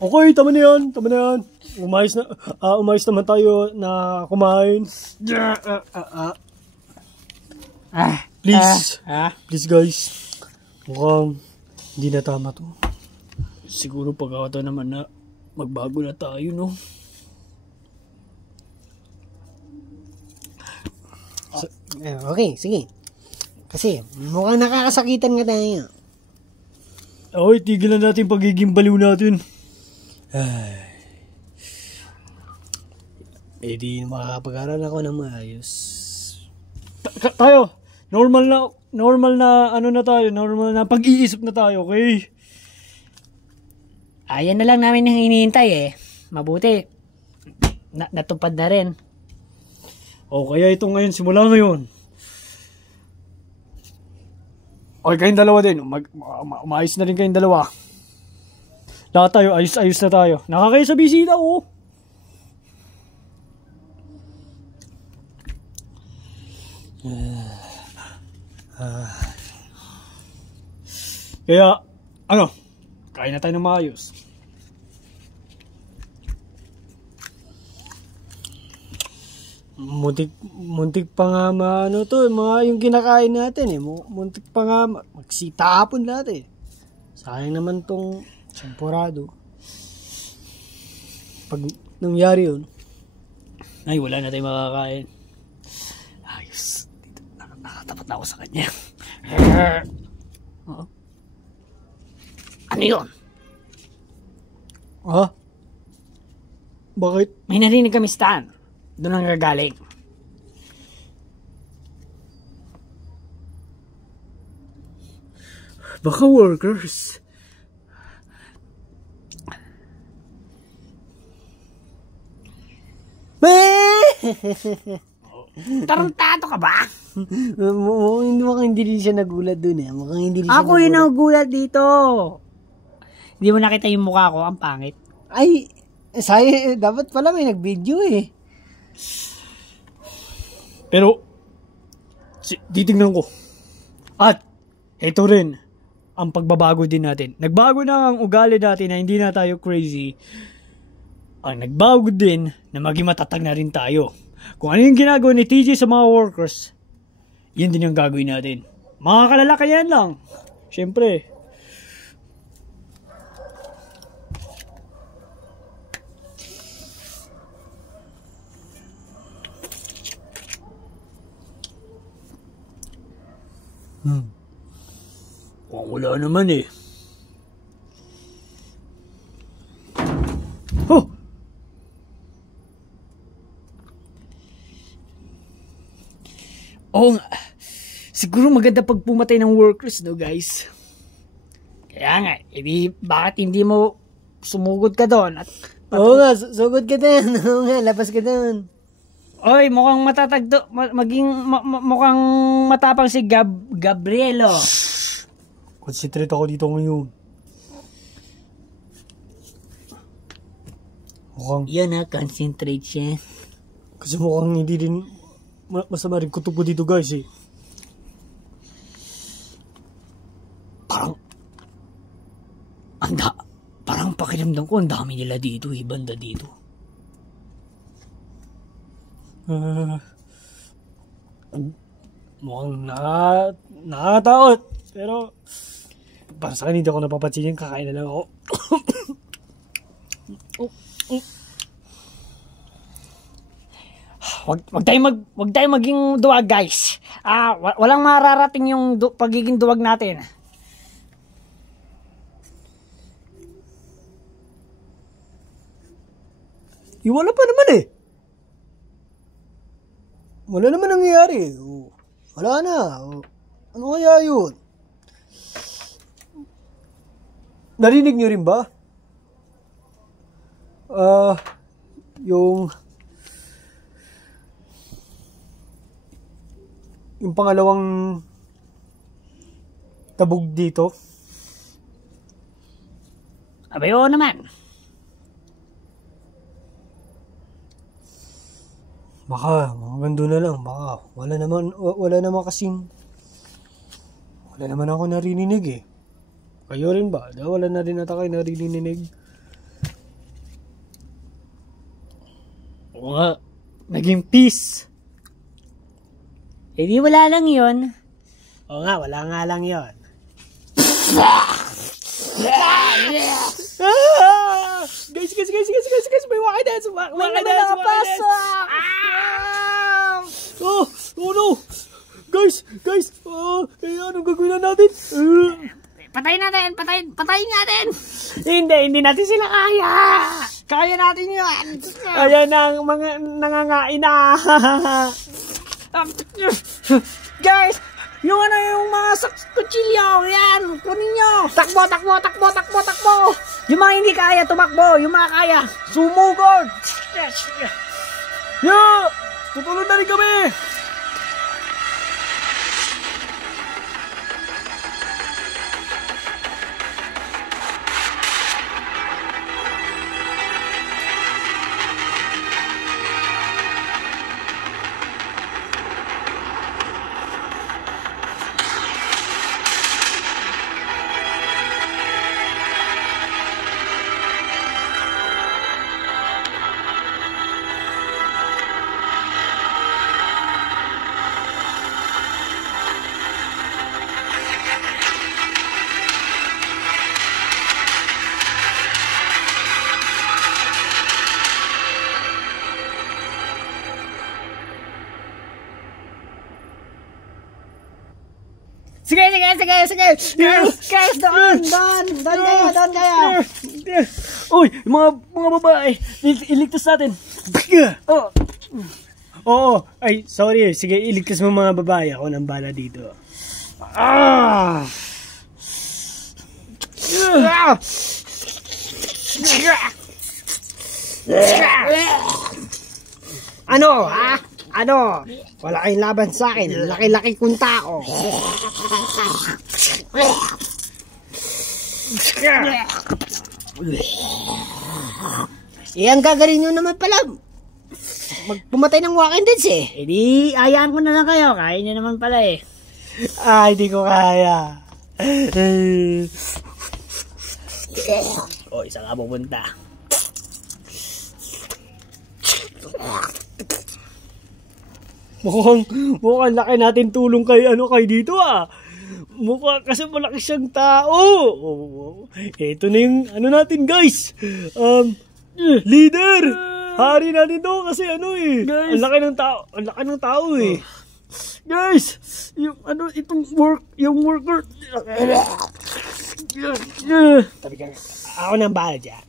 Okay, tama na yan. Tama na yan. Umayos naman tayo na kumain. Please. Please guys. Mukhang hindi na tama to. Siguro pagkakataon naman na magbago na tayo, no? Okay, sige. Kasi mukhang nakakasakitan nga tayo. Okay, tigilan natin pagiging baliw natin. Di makakapag-aral ako ng maayos. Tayo, normal na ano na tayo, normal na pag-iisip na tayo, okay? Ayan na lang namin ang hinihintay eh. Mabuti. Natupad na rin. O kaya ito ngayon, simula ngayon. Okay, kayong dalawa din. Umayos na rin kayong dalawa. Lahat tayo, ayos na tayo. Nakakaya sa bisita, oh. Kaya, kain na tayo ng maayos. Muntik pa nga mga yung kinakain natin eh. Muntik pa nga magsitapon lahat eh. Sayang naman tong champurado. Pag nangyari yun, ay wala na tayong makakain. Ayos. Dito, nakatapat na ako sa kanya. Ano yun? Bakit? May narinig kami Stan. Doon ang gagaling. Baka workers. Tarantado ka ba? Mukhang hindi siya nagulat dun eh. Mukhang hindi siya Ako yung nagulat dito. Hindi mo nakita yung mukha ko, ang pangit. Ay, dapat pala may nag-video eh. Pero, titignan ko. At, ito rin, ang pagbabago din natin. Nagbago na ang ugali natin na hindi na tayo crazy. Ang nagbago din na maging matatag na rin tayo. Kung ano yung ginagawa ni TJ sa mga workers, yun din yung gagawin natin. Mga kalalakayan lang. Siyempre. Wala naman eh. Oo nga. Siguro maganda pag pumatay ng workers, no guys? Kaya nga, bakit hindi mo sumugod ka doon? Oo nga, sugod ka doon. Oo nga, labas ka doon. Oy, mukhang matatagdo, mukhang matapang si Gabrielo. Concentrate ako dito ngayon. Yan na, concentrate siya. Kasi mukhang hindi din masama rin kutubo dito guys eh. Parang pakiramdam ko ang dami nila dito eh, banda dito. Mukhang nakatakot. Pero para sa akin hindi ako napapansin yan, kakain na lang ako. Wag tayong maging duwag, guys. Walang mararating yung pagiging duwag natin. Wala pa naman eh. Wala naman nangyayari. Wala na. Ano kaya yun? Narinig niyo rin ba? Yung pangalawang tabog dito. Abay, oo naman. Baka, hanggang doon na lang. Baka, wala naman kasing, wala naman ako narinig eh. Kayo rin ba? Wala na rin ata kayo narinig. Oo nga. Naging peace. Eh di wala lang yun. Oo nga, wala nga lang yun. Guys, may waka dance. Waka dance. Oh no. Guys. Anong gagawin na natin? Patayin natin. Hindi natin sila kaya. Kaya natin yun. Ayan ang mga nangangain na. Guys, yung mga kutsilyo, yan, kunin nyo. Takbo. Yung mga hindi kaya, tumakbo. Yung mga kaya, sumugod. Tutulong na rin kami. Sige. Guys, doon kayo. Uy, mga babae, iligtas natin. Oo. Ay, sorry. Sige, iligtas mo mga babae. Ako nang bala dito. Ano, ha? Ano? Wala kayong laban sa akin. Laki-laki kong tao. Ang gagaling nyo naman pala. Pumatay ng Walking Dead eh. Eh di, ayaan ko na lang kayo. Kaya nyo naman pala eh. Hindi ko kaya. Isa ka pupunta. Mukhang laki natin tulong kay dito ah. Mukha kasi malaki siyang tao. Ito na yung natin guys. Leader. Hari natin to kasi Guys. Ang laki ng tao eh. Guys, yung worker. Tabi ka. Ako nang bahala dyan.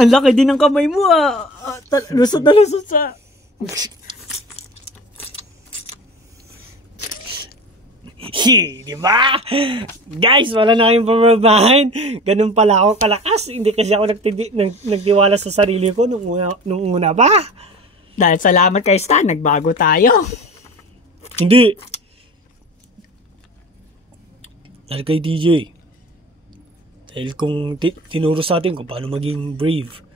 Ang laki din ng kamay mo ah. Lusot na lusot sa... Di ba? Guys, wala na kayong pamamahan. Ganun pala ako kalakas. Hindi kasi ako nagtiwala sa sarili ko nung una ba? Dahil salamat kay Stan, nagbago tayo. Hindi. Dahil kay DJ. Dahil kung tinuro sa atin kung paano maging brave.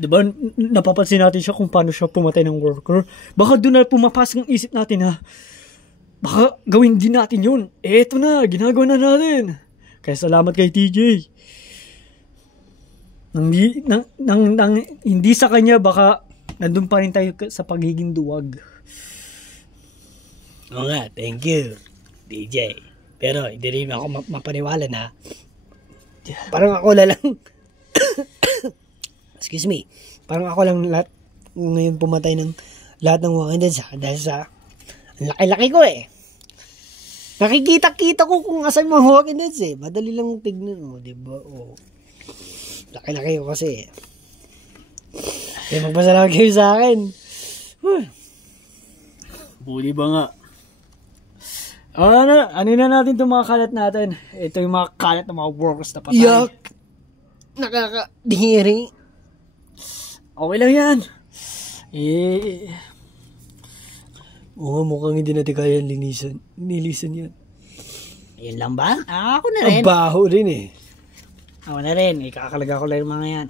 Diba, napapansin natin siya kung paano siya pumatay ng worker. Baka doon na pumapasok ang isip natin ha. Baka gawin din natin yun. Eto na, ginagawa na natin. Kaya salamat kay TJ. Hindi sa kanya, baka nandun pa rin tayo sa pagiging duwag. Oo nga, thank you, DJ. Pero hindi rin ako mapaniwala na parang ako lang excuse me, parang ako lang ngayon pumatay ng lahat ng Walking Dead dahil sa laki-laki ko eh. Nakikita ko kung asan mga Walking Dead eh. Madali lang tignan diba? Laki-laki ko kasi eh. Magpasalamat kayo sa akin. Buli ba nga? Ano na natin itong mga kalat natin? Ito yung mga kalat ng mga workers na patay. Yak! Nakakadiri. Okay lang yan. Mukhang hindi natin kaya nilisan yan. Ayun lang ba? Ako na rin. Ang baho rin eh. Ako na rin. Ikakalaga ko lang yung mga yan.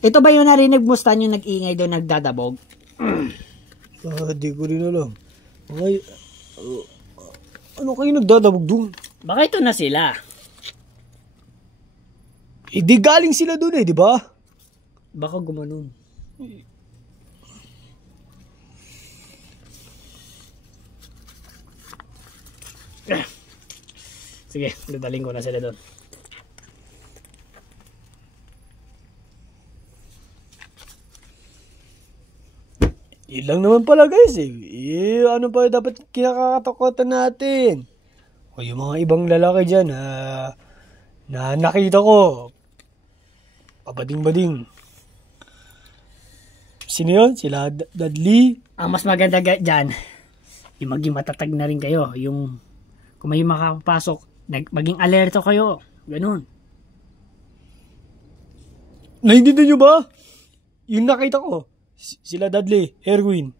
Ito ba yung narinig mo, Stan, yung nag-ingay doon nagdadabog? Di ko rin alam. Ano kayo nagdadabog doon? Baka ito na sila. Di galing sila dun di ba? Baka gumanon. Sige, dadaling ko na sila doon. Yun lang naman pala guys ano pa dapat kinakatakutan natin? O yung mga ibang lalaki dyan na nakita ko. Pabading-bading. Sino yun? Sila Dudley? Ang mas maganda dyan, yung maging matatag na rin kayo. Yung kung may makapasok, maging alerto kayo. Ganun. Naintindihan nyo ba? Yung nakita ko. Sila Dudley, Erwin.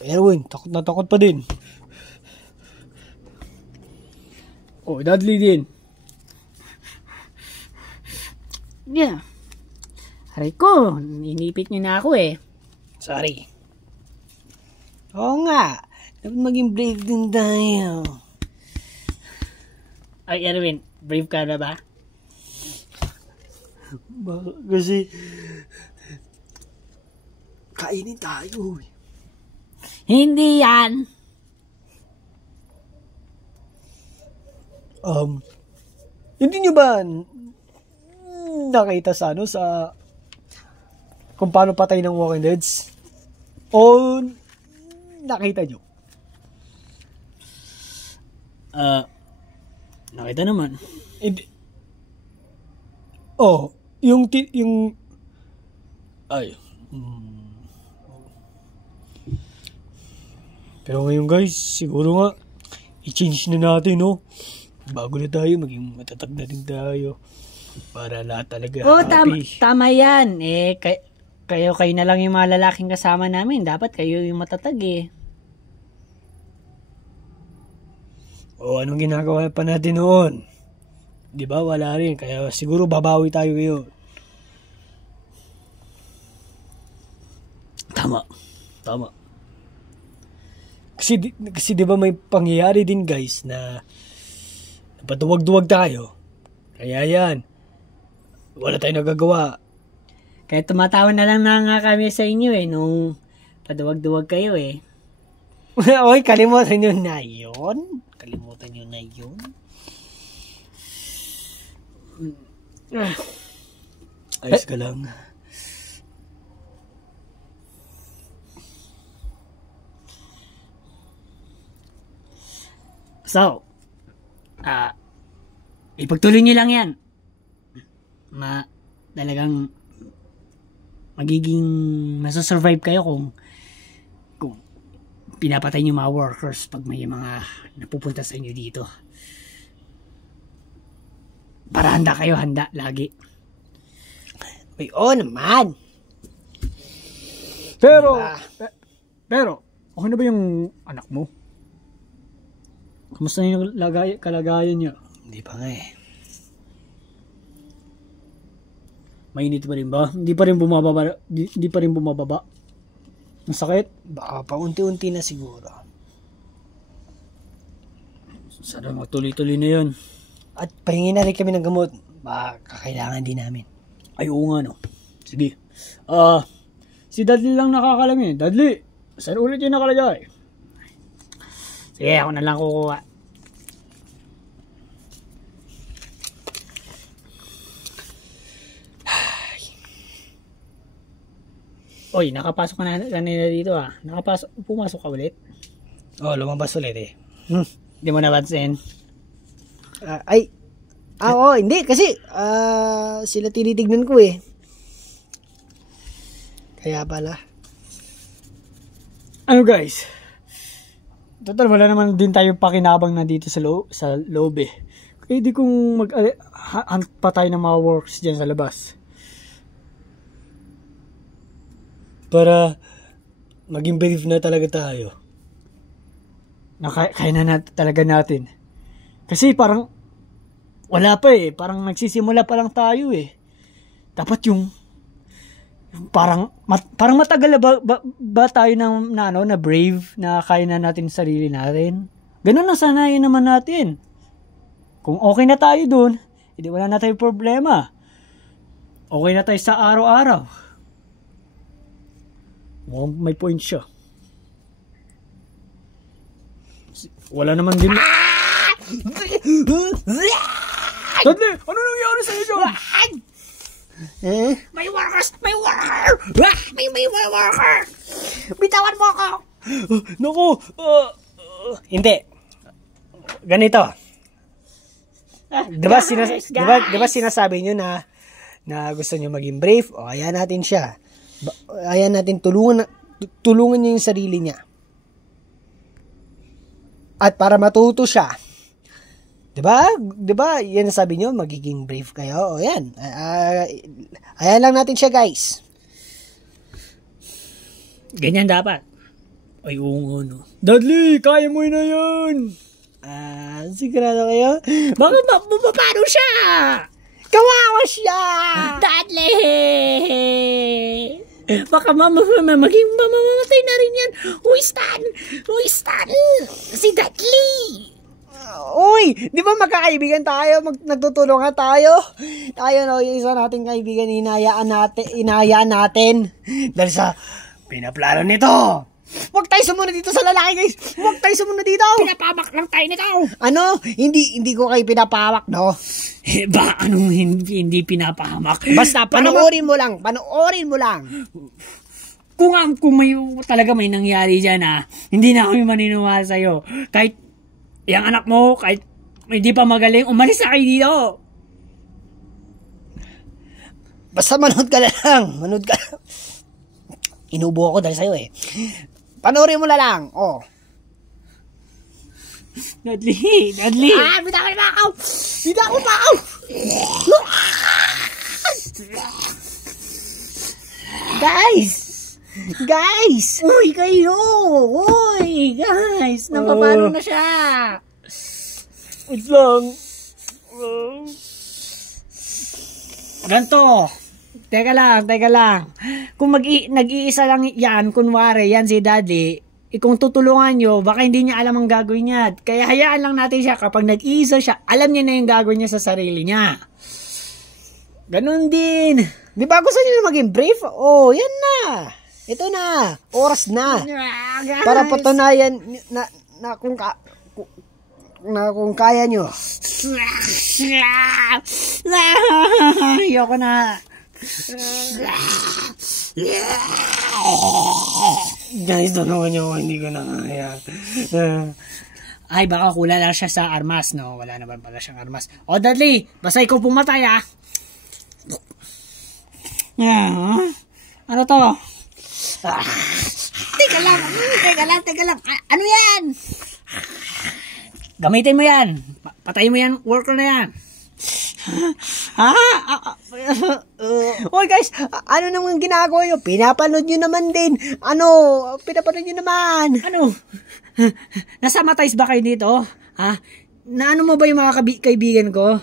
Erwin, takot na takot pa din. Dudley din. Yeah. Aray ko, inipit niyo na ako Sorry. Oo nga. Dapat maging brave din tayo. Ay, Erwin, brave ka na ba? Kasi kainin tayo. Hindi yan. Hindi nyo ba nakita sa kung paano patay ng Walking Deads? O nakita nyo? Nakita naman. Pero ngayon guys, siguro nga i-change na natin, bago na tayo, maging matatag na din tayo. Para lahat talaga happy. Tama yan. Kayo na lang yung mga lalaking kasama namin. Dapat kayo yung matatag Anong ginagawa pa natin noon? Di ba? Wala rin. Kaya siguro babawi tayo ngayon. Tama. Kasi di ba may pangyayari din guys na patuwag-duwag tayo. Kaya yan. Wala tayong nagagawa. Kaya tumatawa na lang nga kami sa inyo nung paduwag-duwag kayo Oy, kalimutan nyo na yun. Ayos ka lang. So, ipagtuloy nyo lang yan. Talagang magiging masasurvive kayo kung pinapatay nyo mga workers pag may mga napupunta sa inyo dito. Para handa kayo, lagi. Ay, naman. Pero, okay na ba yung anak mo? Kamusta yung kalagayan niya? Hindi pa nga Mainit pa rin ba? Hindi pa rin bumababa? Ang sakit? Baka pa unti-unti na siguro. Sana magtuloy-tuloy na yun. At pahingin na rin kami ng gamot. Baka kailangan din namin. Ay, oo nga Sige. Si Dudley lang nakakalam Dudley, saan ulit yung nakalagay? Sige, ako na lang kukuha. Oy, nakapasok ka na kanina dito pumasok ka ulit? Lumabas ulit Hindi mo napansin? Hindi. Kasi, sila tinitignan ko Kaya pala. Ano guys? Total, wala naman din tayo pakinabang na dito sa loob Kaya di kung hunt pa tayo ng mga works dyan sa labas. Para maging brave na talaga tayo. Kaya na talaga natin. Kasi parang wala pa Parang nagsisimula pa lang tayo Dapat yung parang matagal ba tayo na brave na kaya na natin sarili natin? Ganun ang sanayin naman natin. Kung okay na tayo dun, hindi wala na tayong problema. Okay na tayo sa araw-araw. May point siya. Wala naman din. Dudley, ano nangyari sa iyo? May workers! May worker! May worker! Bitawan mo ako! Naku! Hindi. Ganito. Diba sinasabi nyo na gusto nyo maging brave? O, ayan natin siya. Ayan natin tulungan niya yung sarili niya. At para matuto siya, diba, yan sabi nyo, magiging brave kayo. O yan, ayan lang natin siya, guys. Ganyan dapat. Ay, oo, no. Dudley, kaya mo na yan. Sigurado kayo? Paano siya? Kawawa siya! Dudley! Baka maging mamamatay na rin yan. Who is that? Si Dudley! Uy, di ba magkakaibigan tayo? Nagtutulungan tayo? Tayo, no, yung isa nating kaibigan, inayaan natin. Dahil sa pinaplano nito. Huwag tayo sumunod dito sa lalaki, guys. Huwag tayo sumunod dito. Pinapamak lang tayo nito. Ano? Hindi ko kayo pinapamak, no? Ba, anong hindi pinapahamak? Basta, panoorin mo lang. Kung talaga may nangyari dyan, hindi na kami maniniwala sa'yo. Kahit yung anak mo, kahit hindi pa magaling, umalis na kayo dito. Basta manood ka lang. Inubo ako dahil sa'yo eh. Panoorin mo na lang. Oh. Dudley. Bitawan mo ako. Guys. Uy, kayo. Uy, guys. Napapalo na siya. Wait lang. Ganto. Teka lang. Kung nag-iisa lang yan, kunwari, yan si Daddy, kung tutulungan nyo, baka hindi niya alam ang gagawin niya. Kaya hayaan lang natin siya. Kapag nag-iisa siya, alam niya na yung gagawin niya sa sarili niya. Ganon din. Di ba gusto niyo na maging brave? Oh, yan na. Ito na. Oras na. Para patunayan na kung kaya nyo. Ayoko na. Guys, tulungan nyo. Hindi ko na kaya. Ay, baka kulang lang siya sa armas, no? Wala naman pala siyang armas. O, Dudley, basta ikaw pumatay, Ano to? Teka lang. Ano yan? Gamitin mo yan. Patayin mo yan. Worker na yan. Oy guys, ano naman ginagawa nyo? Pinapanood nyo naman din. Pinapanood nyo naman. Nasamatize ba kayo dito? Naano mo ba yung mga kaibigan ko?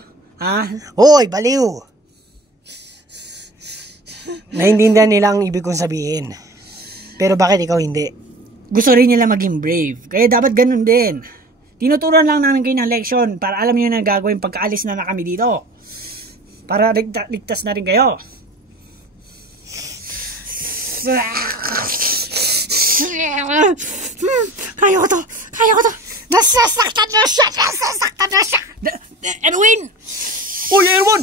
Hoy, baliw. Naintindihan nila ang ibig kong sabihin. Pero bakit ikaw hindi? Gusto rin nila maging brave. Kaya dapat ganun din. Tinuturuan lang namin kayo ng leksyon para alam niyo na gagawin pagkaalis na kami dito. Para ligtas na rin kayo. Kaya ko to. Nasasaktan na siya. Erwin! Uy, Erwin!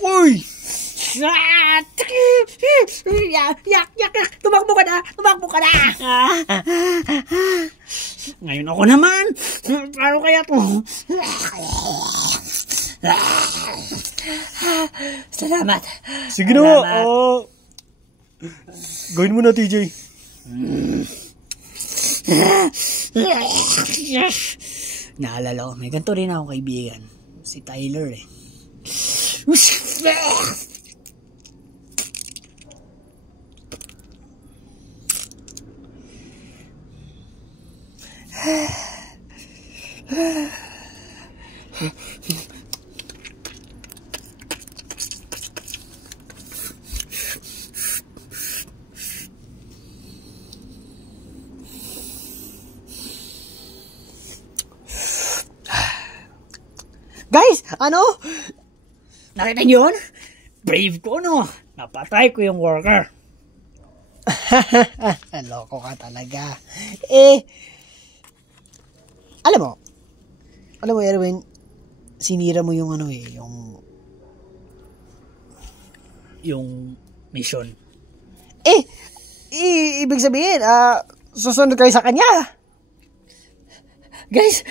Uy! Yak. Tumakbo ka na. Ngayon ako naman. Paano kaya to? Salamat. Sige na. Gawin mo na, TJ. Naalala ko, may ganito rin ako kaibigan. Si Tyler eh. Guys, ano? Nakita niyo yun? Brave ko, no? Napatay ko yung worker. Loko ka talaga. Eh, alam mo, Erwin, sinira mo yung Yung mission. Ibig sabihin, susunod kayo sa kanya. Guys,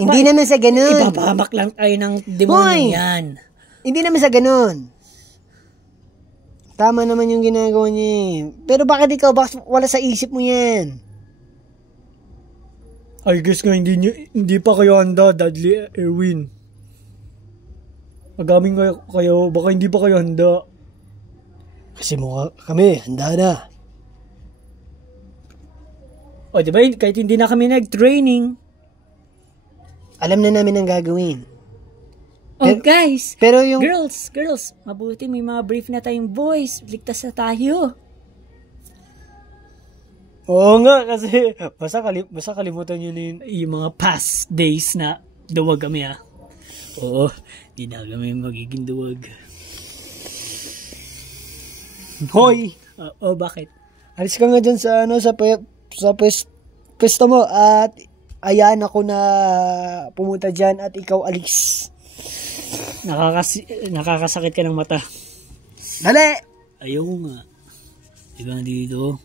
Hindi naman sa ganun. Ipapahamak lang tayo ng demonyo yan. Hindi naman sa ganun. Tama naman yung ginagawa niya eh. Pero bakit wala sa isip mo yan? I guess nga hindi pa kayo handa, Dudley Erwin. Magaming kayo, baka hindi pa kayo handa. Kasi kami, handa na. O diba, kahit hindi na kami nag-training. Alam na namin ang gagawin. Guys, Pero yung... Girls, mabuti may mga brief na tayong boys. Ligtas na tayo. Oo nga, kasi basta kalimutan nyo na yung mga past days na duwag kami Oo, di na kami magiging duwag. Hoy! Bakit? Alis ka nga dyan sa pwesto mo at ayan ako na pumunta dyan at ikaw alis. Nakakasakit ka ng mata. Dali! Ayaw nga. Diba dito?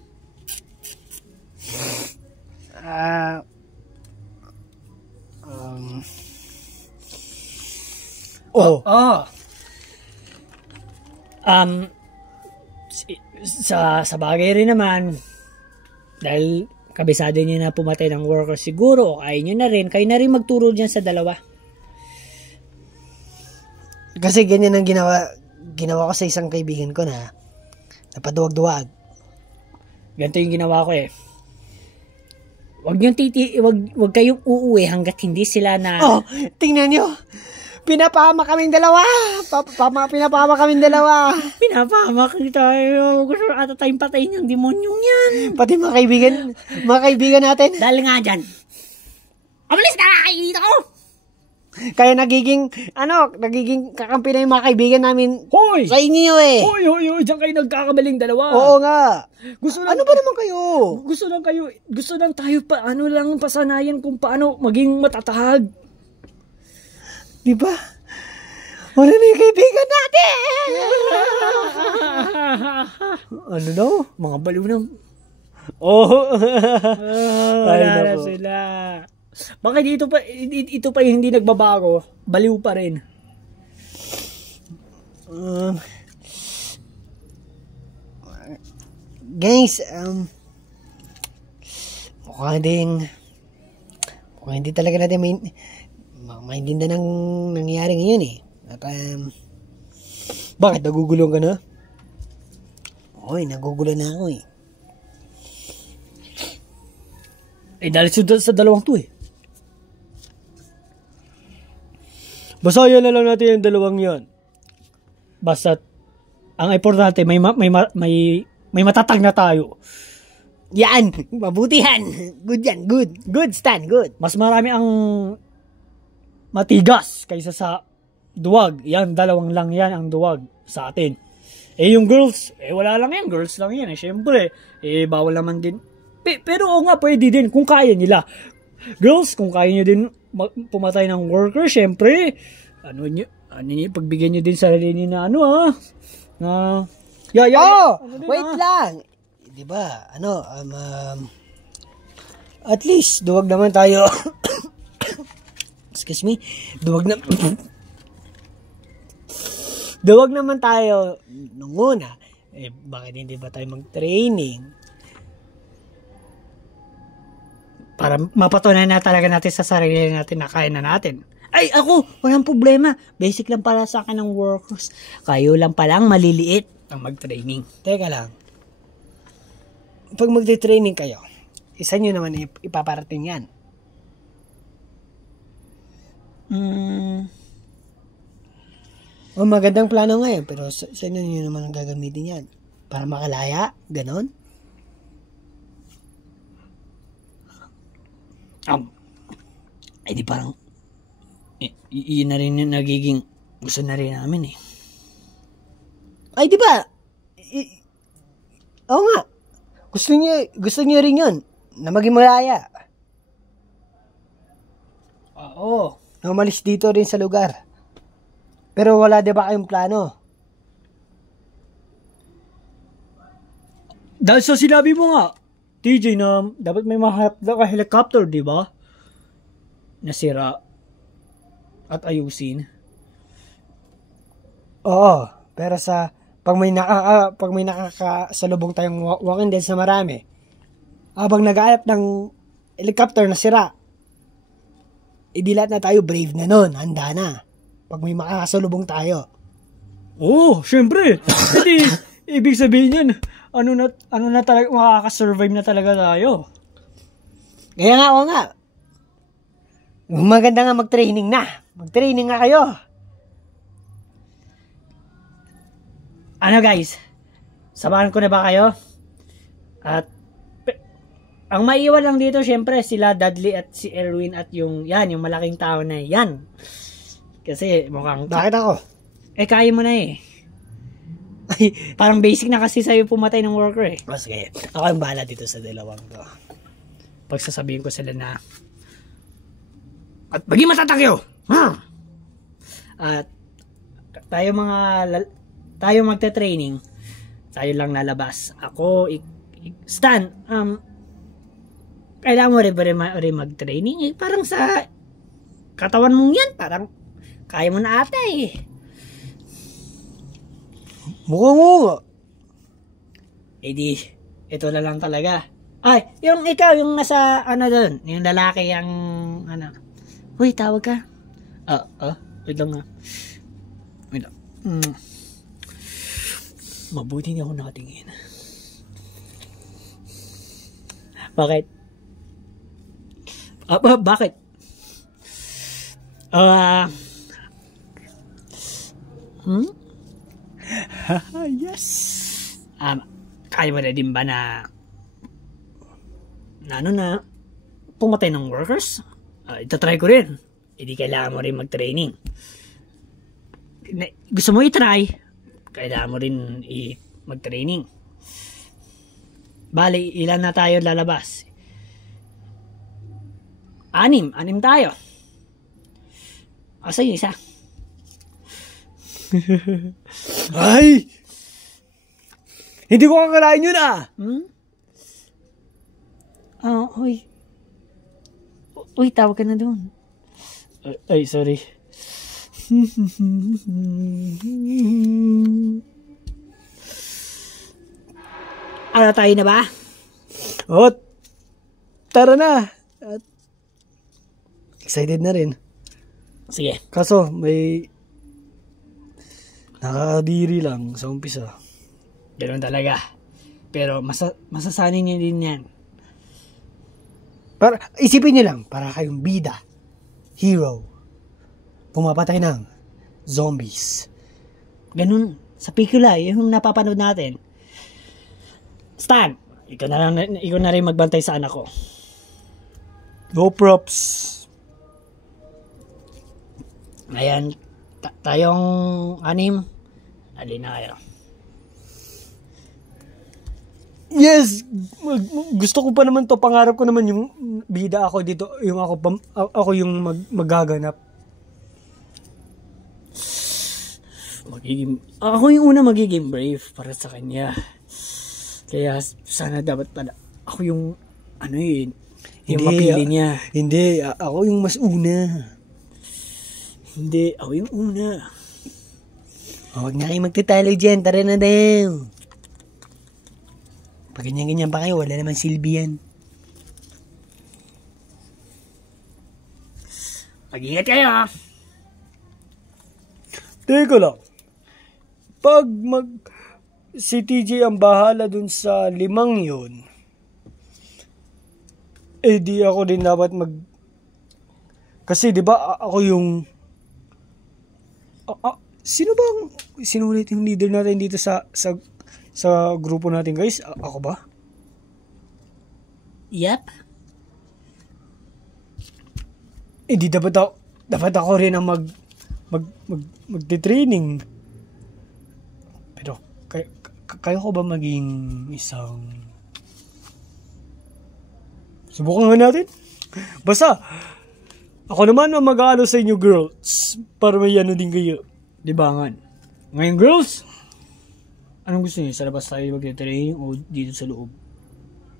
Sa bagay rin naman, dahil kabisado niyo na pumatay ng worker siguro, o kayo na rin magturo dyan sa dalawa. Kasi ganyan ang ginawa ko sa isang kaibigan ko na napaduwag-duwag. Ganito yung ginawa ko eh. Wag kayong uuwi hanggat hindi sila na... Oh, tingnan nyo. Pinapahama kaming dalawa. Pinapahama kaming dalawa. Pinapahamak tayo. Gusto ata tayong patayin yung demonyong yan. Pati mga kaibigan natin. Dahil nga dyan. Amalis na kakakita ko! Kaya nagiging kakampi na yung mga kaibigan namin Hoy! sa inyo eh. Hoy, diyan kayo nagkakamaling dalawa. Oo nga. Ano ba naman kayo? Gusto lang tayo pasanayan kung paano maging matatahag. Di ba? Wala na yung kaibigan natin! Ano daw? Mga baliw na. Wala na sila. Bakit ito pa yung hindi nagbabago? Baliw pa rin. Guys, mukhang hindi talaga natin maintindihan ng nangyayari ngayon eh. At bakit nagugulong ka na? Oy, nagugulo na ako eh. Dahil sa dalawang to eh. Basayan na lang natin yung dalawang yan. Basta ang importante may matatag na tayo. Yan, mabutihan. Good yan, good. Good, Stan, good. Mas marami ang matigas kaysa sa duwag. Yan, dalawang lang yan ang duwag sa atin. Yung girls, wala lang yan. Girls lang yan. Siyempre, bawal naman din. Pero nga, pwede din kung kaya nila. Girls, kung kaya nyo din pumatay ng worker, syempre, pagbigyan nyo din sarili nyo na wait lang. Diba, at least, duwag naman tayo. Excuse me, duwag naman tayo nung una. Bakit hindi ba tayo mag-training? Para mapatunayan na talaga natin sa sarili natin na kaya na natin. Ay, ako, walang problema. Basic lang pala sa akin ng workers. Kayo lang palang maliliit ang mag-training. Teka lang. Pag mag-training kayo, isa nyo naman ipaparating yan. Magandang plano nga yan, pero sa inyo nyo naman ang gagamitin yan. Para makalaya, ganon? Di parang Yun na rin yung nagiging gusto na rin namin eh. Ay, di ba? Oo nga. Gusto niyo rin yun, na maging malaya. Oo. Na umalis dito rin sa lugar. Pero wala di ba kayong plano? Dahil sa sinabi mo nga, TJ, na dapat may mahanap na ka helicopter, di ba? Nasira at ayusin. Oo, pero pag may nakakasalubong tayong Walking Dead sa marami, habang nag-aayap ng helicopter na sira, di lahat na tayo brave na nun, handa na. Pag may makakasalubong tayo. Oo, syempre. Hindi, ibig sabihin yan, ano na talaga, makakasurvive na talaga tayo. Kaya nga, oo nga. Maganda nga mag-training na. Mag-training nga kayo. Ano guys, samahan ko na ba kayo? At ang maiiwan lang dito, syempre, sila Dudley at si Erwin at yung malaking tao na yan. Kasi mukhang... Bakit ako? Kaya mo na eh. Parang basic na kasi sa'yo pumatay ng worker eh. Oh, sige. Ako yung bahala dito sa dalawang to. Pagsasabihin ko sila na... At maging matatakyo! At tayo magte-training. Tayo lang lalabas. Ako, Stan, kailangan mo rin mag-training. Parang sa katawan mong yan, parang kaya mo na ata eh. Mukhang mo nga. Ito na lang talaga. Ay, yung ikaw, yung nasa, doon, yung lalaki, yung, Uy, tawag ka. Wait lang nga. Wait lang. Mabuti niya ako nakatingin. Bakit? Bakit? Yes. Kaya mo na din ba na pumatay ng workers? Itatry ko rin. Hindi kailangan mo rin mag-training. Gusto mo i-try, kailangan mo rin mag-training. Bali, ilan na tayo lalabas? 6 tayo. Asa yung isa? Ay! Hindi ko kakalain yun Uy, tawag ka na doon. Ay, sorry. Tayo na ba? Tara na. At excited na rin. Sige. Kaso, may nakakadiri lang sa umpisa. Ganun talaga. Pero masasanin niyo din yan. Para, isipin niyo lang, para kayong bida, hero, pumapatay ng zombies. Ganun. Sa pelikula, yung napapanood natin. Stan, ikaw na rin magbantay sa anak ko. No props. Ayan, tayong 6. Alin na kayo. Yes, gusto ko pa naman to. Pangarap ko naman yung bida ako dito, yung ako yung magaganap. Ako yung una magiging brave para sa kanya. Kaya sana dapat pala ako yung yung mapili niya. Hindi, ako yung mas una. Hindi, ako yung una. Huwag na kayo magtatalo dyan, tara na daw. Pag ganyan-ganyan pa kayo, wala naman silbi yan. Mag-ingat kayo. Teka lang. Pag si TJ ang bahala dun sa 5 yun, di ako din dapat kasi di ba ako yung sino ulit yung leader natin dito sa grupo natin, guys? Ako ba? Yep. Di dapat ako dapat ako rin ang magte-training. Pero, kaya ko ba maging isang... Subukan nga natin. Basta, ako naman ang mag-aalo sa inyo, girls. Para may ano din kayo. Libangan. Ngayon, girls, anong gusto niyo? Sa labas tayo magte-training o dito sa loob?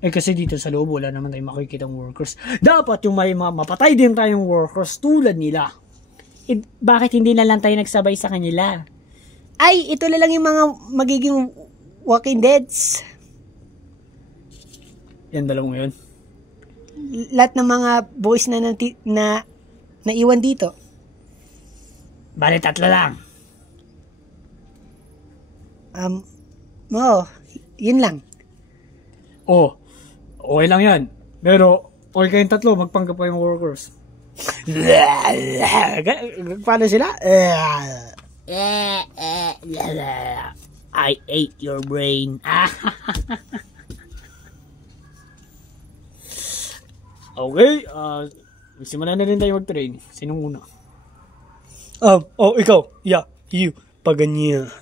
Kasi dito sa loob, wala naman tayong makikitang workers. Dapat yung may mapatay din tayong workers tulad nila. Bakit hindi na lang tayo nagsabay sa kanila? Ay, ito na lang yung mga magiging Walking Deads. Yan, dalawang yun. Lahat ng mga boys na naiwan dito. Bale, 3 lang. Yun lang. Okay lang yan. Pero, okay kayong 3, magpanggap kayong workers. Paano sila? I ate your brain. Okay, simulan na rin tayo mag-train. Sinong una? Ikaw. Yeah, you. Paganya.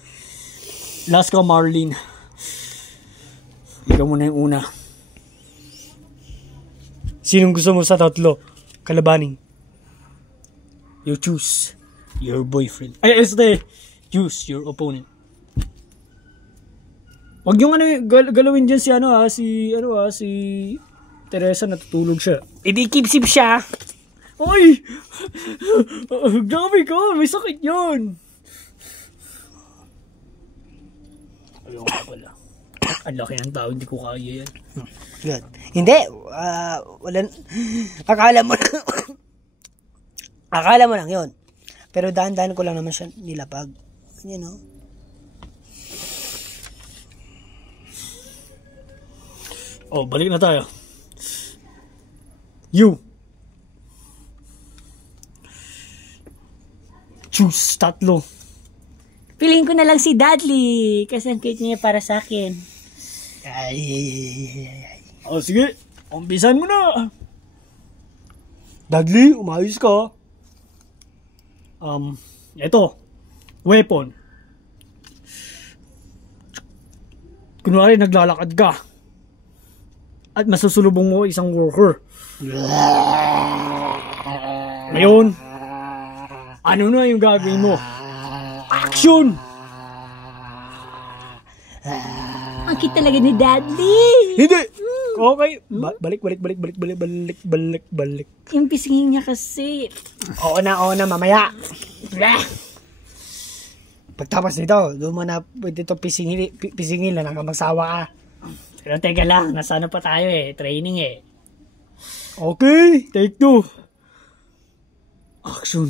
Last ka, Marlene. Ikaw muna yung una. Sinong gusto mo sa 3? Kalabaning. You choose your boyfriend. Choose your opponent. Wag yung galawin dyan si Teresa, natutulog siya. Ibikipsip siya. Oy! Gabi ka! May sakit yun! Ayaw nga pala. Ang laki ng tao, hindi ko kaya yan. Good. Hindi. Akala mo lang yun. Pero dahan-dahan ko lang naman siya nilapag. You know? Balik na tayo. You. Choose 3. Piliin ko na lang si Dudley. Kasi ang cute niya para sa akin. Sige. Umpisan mo na. Dudley, umayos ka. Ito. Weapon. Kunwari naglalakad ka. At masusulubong mo isang worker. Ngayon, ano na yung gagawin mo? Action! Ang cute talaga ni Dudley. Hindi! Okay. Balik. Yung pisingin niya kasi. Oo na, mamaya. Pagtapos nito, doon mo na pwede ito pisingin lang hanggang magsawa ka. Pero teka lang, nasa ano pa tayo training Okay, take 2. Action.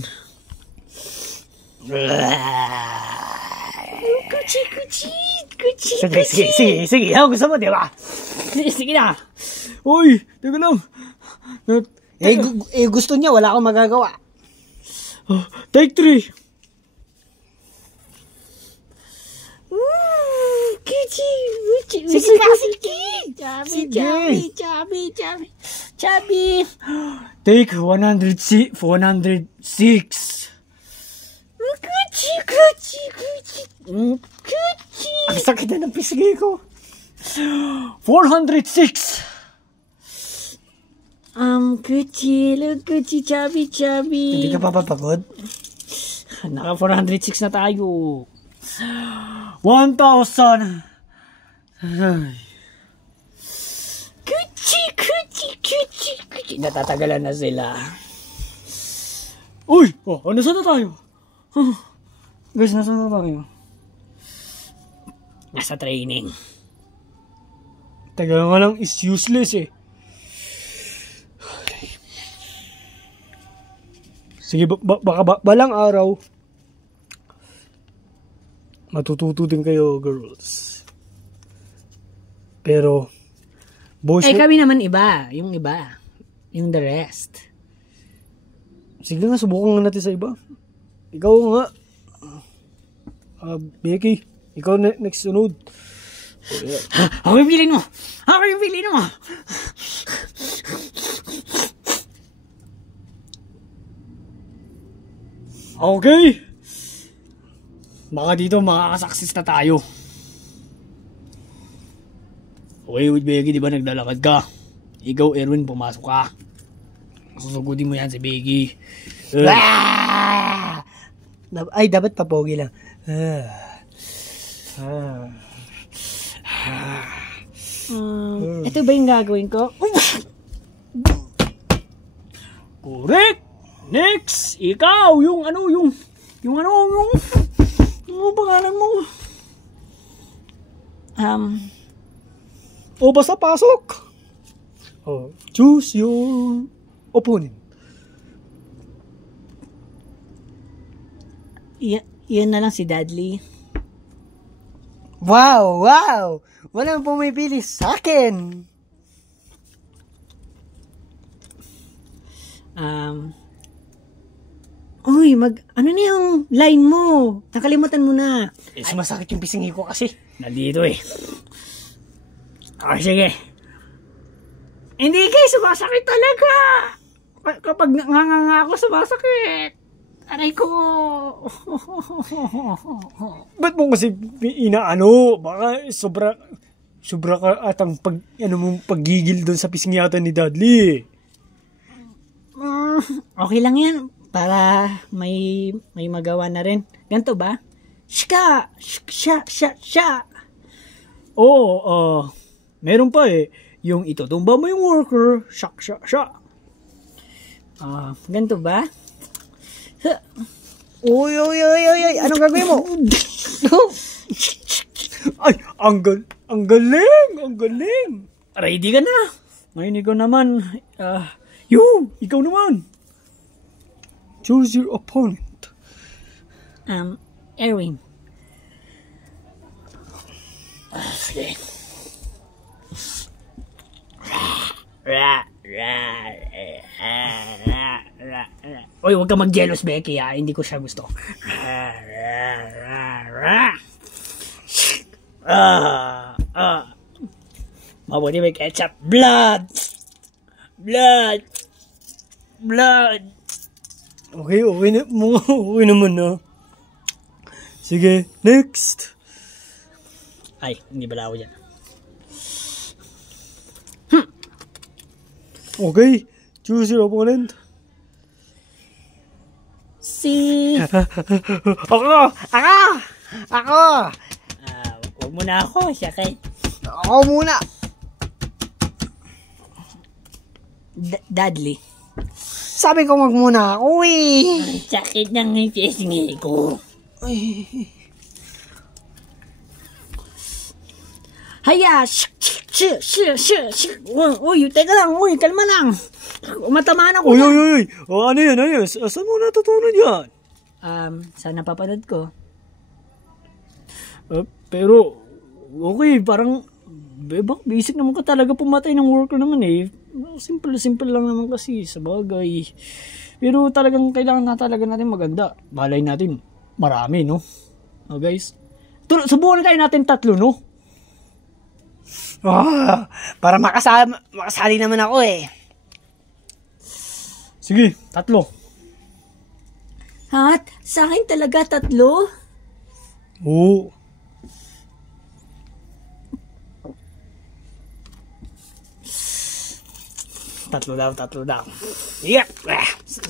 Sige. Ano gusto mo, di ba? Sige na. Uy, teka lang. Gusto niya, wala akong magagawa. Take 3. Chubby. Take 106. Ang sakit na ng pisngi ko. 406. Gucci, chubby. Hindi ka papapagod? Naka 406 na tayo. 1,000. Gucci. Natatagalan na sila. Uy! Nasaan na tayo? Guys, nasaan na tayo? Nasa training. Taga nga lang is useless Sige, baka balang araw matututo din kayo, girls. Pero boys, kami naman iba. Yung the rest. Sige nga, subukan nga natin sa iba. Ikaw nga. Becky, ikaw next sunod. Ako yung piliin mo. Okay. Baka dito makakasaksis na tayo. Okay, with Becky, di ba naglalakad ka? Ikaw, Erwin, pumasok ka. Susugudin mo yan si Becky. Ay, dapat papogi lang. Ito ba yung gagawin ko? Correct! Next! Ikaw! Yung pangalan mo? O basta pasok! Choose your opponent. Yan na lang si Dudley. Wow! Walang pumipili sa akin. Uy, ano na yung line mo? Nakalimutan mo na. Sumasakit yung pisingi ko kasi. Nandito eh. Sige. Hindi kayo, sumasakit talaga. Kapag nanganganga ako, sumasakit. Aray ko. Ba't mo kasi inaano? Baka sobra ka atang paggigil doon sa pisngi yata ni Dudley. Okay lang yan. Para may magawa na rin. Ganto ba? Shka! Sha! Meron pa eh. Yung itutumba mo yung worker. Sha. Ganto ba? Uy. Anong gagawin mo? Ay, ang galing. Ready ka na. Ngayon ikaw naman. Ikaw naman. Choose your opponent. Erwin. Sige. Uy, huwag ka mag-jealous, Becky, ha? Hindi ko siya gusto. Mabuti may ketchup. Blood! Okay naman na. Sige, next. Ay, hindi pala ako dyan. Okay, choose your opponent. Ako! Huwag mo na ako, siya kay. Ako muna. Dudley. Sabi ko wag muna ako eh. Sakit ng pisngi ko. Haya! Uy, teka lang. Uy, kalma lang. Matamaan ako. Uy. Ano yan? Saan mo natutunan yan? Sa napapanood ko. Pero, okay, parang, basic naman ka talaga pumatay ng worker naman eh. Simple lang naman kasi sa bagay. Pero talagang kailangan na talaga natin maganda. Balay natin, marami, no? Guys. Subukan tayo natin 3, no? Para makasali naman ako eh. Sige, 3. Hat? Sa akin talaga 3? Oo. Tatlo daw. Yep.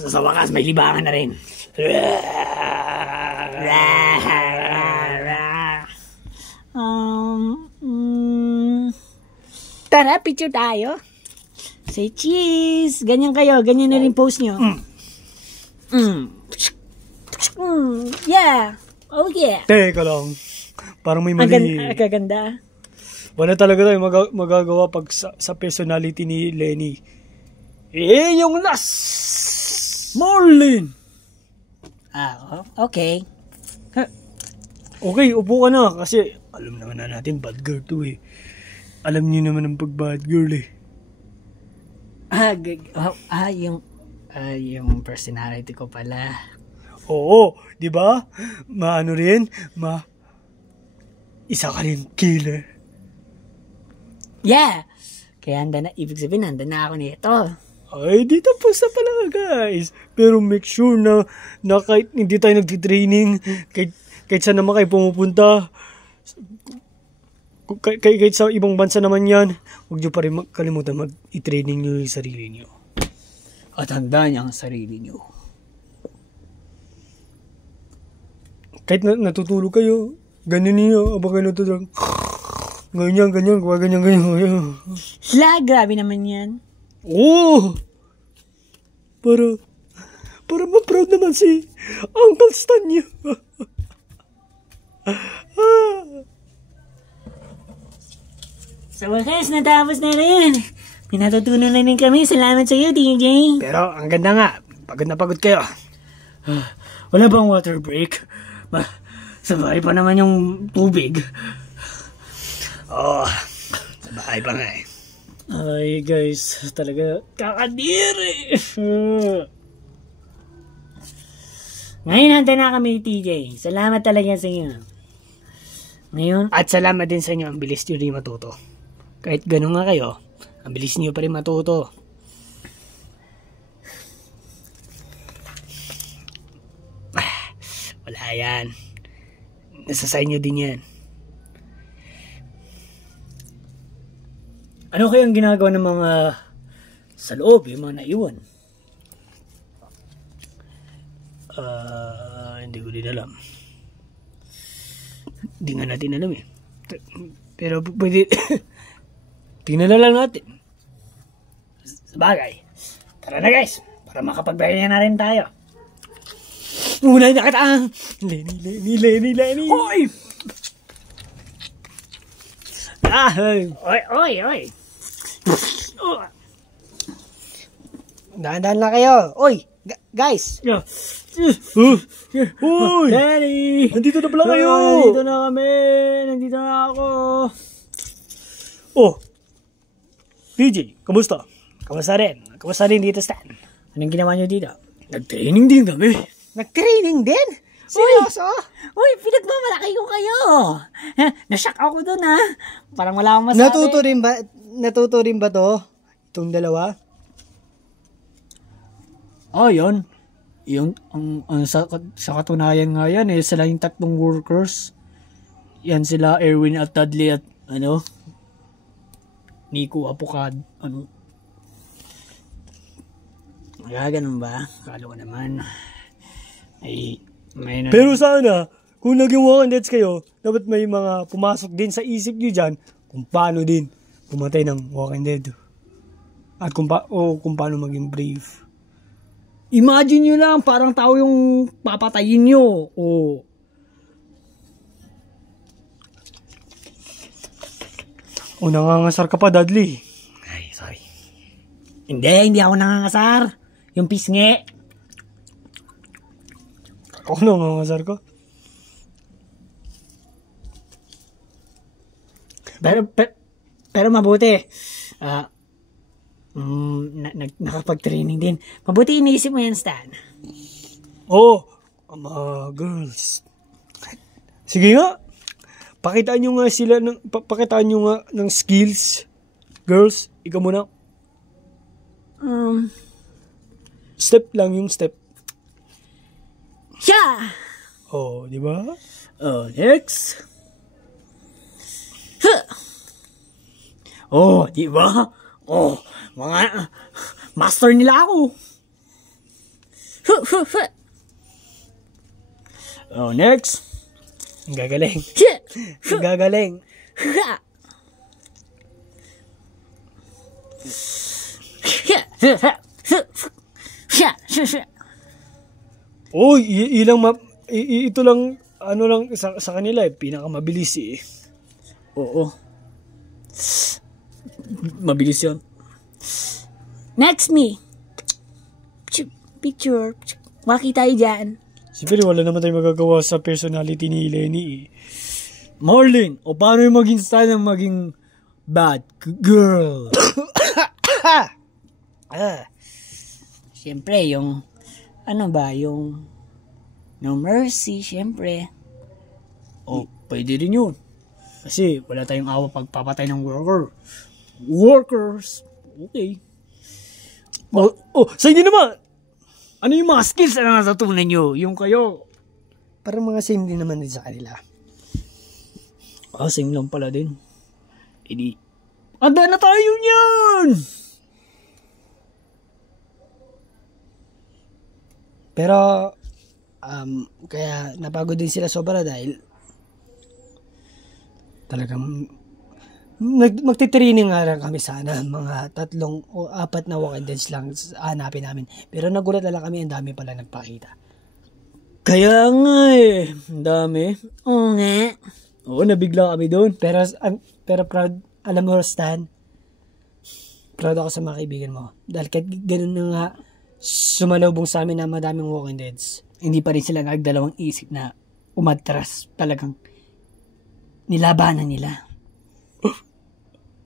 Sa wakas, may libangan na rin. Tara, picture tayo. Say cheese. Ganyan kayo. Ganyan na rin pose nyo. Yeah. Oh yeah. Teka lang. Parang may mali. Ang ganda. Wala talaga tayo magagawa pag sa personality ni Lenny. Yung last! Marlin! Okay. Okay, upo ka na kasi alam naman na natin bad girl to eh. Alam niyo naman ang pag bad girl eh. Yung personality ko pala. Oo, di ba? Maano rin, isa ka rin killer. Yeah. Kaya ibig sabihin, handa na ako nito. Ay, di tapos na pala guys. Pero make sure na kahit hindi tayo nagtitraining, kahit saan naman kayo pumupunta, kahit sa ibang bansa naman yan, huwag nyo pa rin kalimutan mag-i-training nyo yung sarili nyo. At handaan niya ang sarili nyo. Kahit natutulog kayo, ganyan niyo, abang kayo natutulog. Ganyan, ganyan. Grabe naman yan. Oh! Para ma-proud naman si Uncle Stan niyo. Sa wakas, natapos na rin. Pinatutunan na rin kami. Salamat sa iyo, TJ. Pero ang ganda nga, pagod na pagod kayo. Wala bang water break? Sa bahay pa naman yung tubig. Oh, sa bahay pa nga eh. Ay guys, talaga kakadiri. Ngayon, handa na kami, TJ. Salamat talaga sa iyo. Ngayon, At salamat din sa inyo, ang bilis nyo rin matuto. Kahit ganun nga kayo, ang bilis nyo pa rin matuto. Wala yan. Nasa sa inyo din yan. Ano kayang ginagawa ng mga sa loob, yung mga naiwan? Hindi ko din alam. Hindi nga natin alam eh. Pero pwede, tingnan na lang natin. Sabagay. Tara na guys, para makapagbayan na rin tayo. Una na kita. Lenny. Hoy! Oy. Dahan-dahan lang kayo. Oy, guys. Hoy! Lenny! Nandito na pala kayo! Nandito na kami! Nandito na ako! Oh! PJ, kamusta? Kamusta rin dito, Stan? Anong ginawa niyo dito? Nag-training din kami. Nag-training din? Seryoso? Uy, pinagmamalaki ko kayo! Nashock ako dun ha! Parang wala akong masabi. Natuto rin ba to? Itong dalawa? Oh, yun. Sa katunayan nga yan, sila yung tatlong workers. Yan sila, Erwin at Dudley at, Nico Apocad, Ganun ba? Kala ko naman. Pero sana, kung naging Walking Deads kayo, dapat may mga pumasok din sa isip nyo dyan kung paano din pumatay ng Walking Dead. At kung paano maging brave. Imagine nyo lang, parang tao yung papatayin nyo. Nangangasar ka pa, Dudley. Ay, sorry. Hindi ako nangangasar. Yung pisngi. Ako nangangasar ka. Pero mabuti. Nakapag-training din. Mabuti iniisip mo yan, Stan. Mga girls. Sige nga. Pakitaan nyo nga ng skills. Girls, ikaw muna. Step lang yung step. Yeah! Di ba? Next. Di ba? Mga master nila ako. Next. Ang gagaling. Ito lang, sa kanila pinakamabilis eh. Oo. Mabilis yun. Next me. Picture. Waki tayo dyan. Siyempre, wala naman tayo magagawa sa personality ni Lenny eh. Marlene, paano yung maging style ng maging bad girl? Siyempre, yung yung no mercy, siyempre. Pwede rin yun. Kasi wala tayong awa pagpapatay ng workers. Okay. Sa inyo naman! Ano yung mga skills na natutunan nyo? Yung kayo? Parang mga same din naman din sa kanila. Same lang pala din. Edi, anda na tayo niyan! Pero, kaya napagod din sila sobra dahil talagang magtitraining nga lang kami sana. Mga 3 o 4 na walk and dance lang hanapin namin. Pero nagulat na lang kami, ang dami pala nagpakita. Kaya nga eh. Ang dami. Oo nga. Oo, nabigla kami doon. Pero proud, alam mo Stan, proud ako sa mga kaibigan mo. Dahil kahit ganun na nga, sumalubong sa amin na madaming walking deads. Hindi pa rin sila nagdalawang isip na umatras. Talagang nilabanan nila.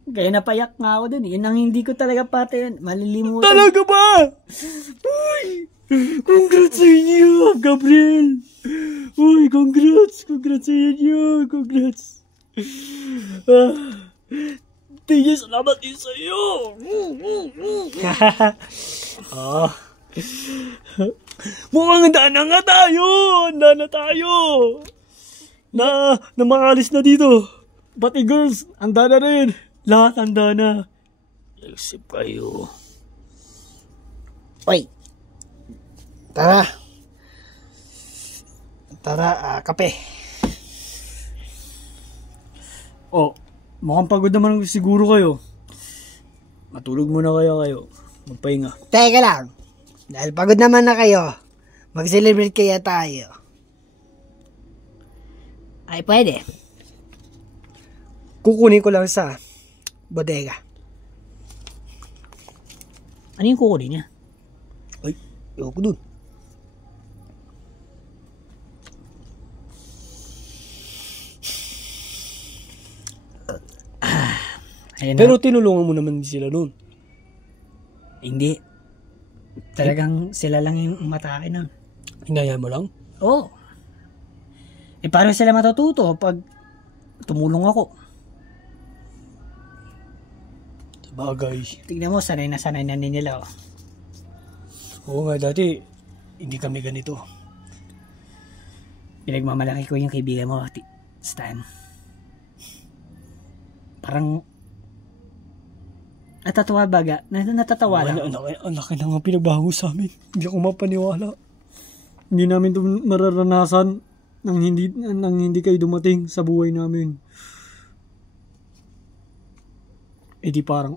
Kaya napayak nga ako dun. Yun ang hindi ko talaga pati malilimutan. Talaga ba? Uy! Congrats sa inyo, Gabriel! Uy, congrats! Congrats sa inyo! Congrats! Tingin, salamat din sa iyo! Mukhang handa na nga tayo! Handa na tayo! Na makalis na dito. Pati girls, handa na rin. Lahat handa na. Isip kayo. Oy! Tara, kape. Mukhang pagod naman siguro kayo. Matulog muna kayo. Magpahinga. Teka lang. Dahil pagod naman na kayo, mag-celebrate kaya tayo. Ay, pwede. Kukunin ko lang sa bodega. Ano yung kukunin niya? Ay, ewan ko dun. Pero tinulungan mo naman sila noon. Hindi. Talagang sila lang yung umatake na. Hinaya mo lang? Oo. Paano sila matututo pag tumulong ako? Bagay. Tignan mo, sanay na nila. Oo nga, dati hindi kami ganito. Pinagmamalaki ko yung kaibigan mo, Stan. Parang natatawa baga? Natatawa lang. Ang laki na nga pinagbago sa amin. Hindi ako mapaniwala. Hindi namin ito mararanasan nang hindi kayo dumating sa buhay namin. Di parang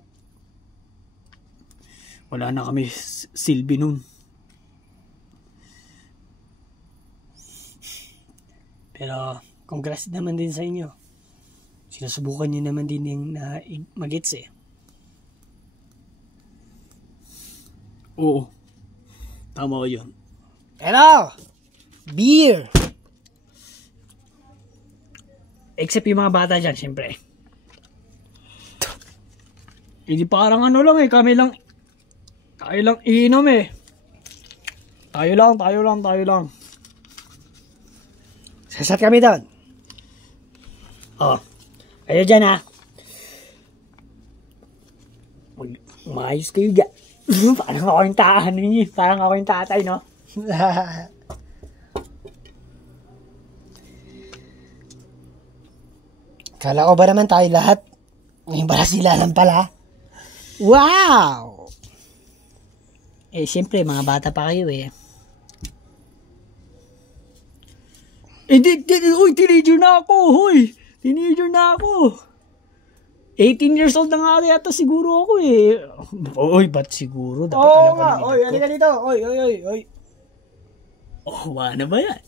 wala na kami silbi nun. Pero congrats naman din sa inyo. Sinusubukan nyo naman din yung mag-hits eh. Oo. Tama ko yun. Pero, beer! Except yung mga bata dyan, syempre. Di parang ano lang eh. Tayo lang iinom eh. Tayo lang. Sasat kami doon. Kayo dyan ha. Umayos kayo dyan. Parang ako yung parang ako yung tatay, no? Kala ko ba naman tayo lahat? Ngayon pala sila lang pala. Wow! Siyempre, mga bata pa kayo eh. Uy, teenager na ako, hoy! Teenager na ako. 18 years old na nga yata siguro ako eh. Oy, ba't siguro? Dapat alam ko nga. ng Oy, edad ko. halika dito. Oy. Wala ba yan?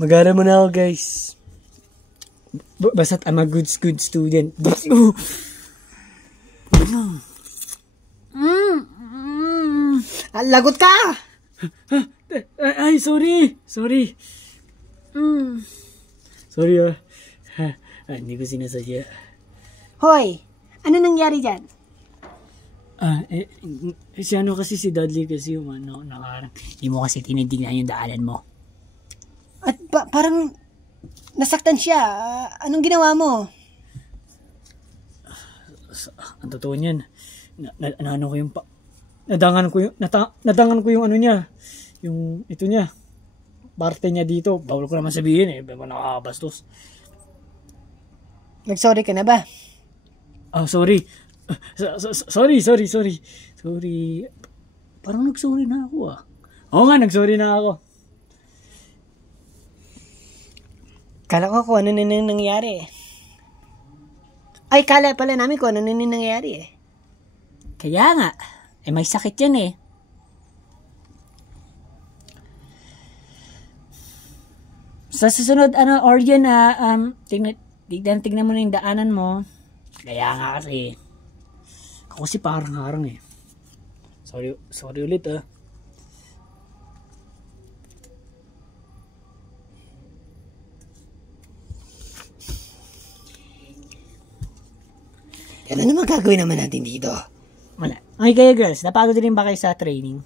Mag-aaral mo na ako, guys. Basta't I'm a good student. Lagot ka! Ay, sorry. Sorry hindi ko sinasadya. Hoy, ano nangyari dyan? Si ano kasi si Dudley kasi yung nakarang. Hindi mo kasi tinitignan yung daanan mo. At parang nasaktan siya. Anong ginawa mo? Ang totoo niyan, ano ko yung nadangan ko yung ano niya, yung ito niya, parte niya dito. Bawal ko naman sabihin eh, baka nakakabastos. Nag-sorry ka na ba? Sorry. Sorry. Parang nag-sorry na ako Oo nga, nag-sorry na ako. Kala ko kung ano na nangyari. Ay, kala pala namin kung ano na nangyari eh. Kaya nga, may sakit yan eh. Sa susunod, Orion, tignan mo na yung daanan mo. Kaya nga kasi, ako si parang harang eh. Sorry ulit Ano naman gagawin naman natin dito? Wala. Okay kayo girls, napagod rin ba kayo sa training?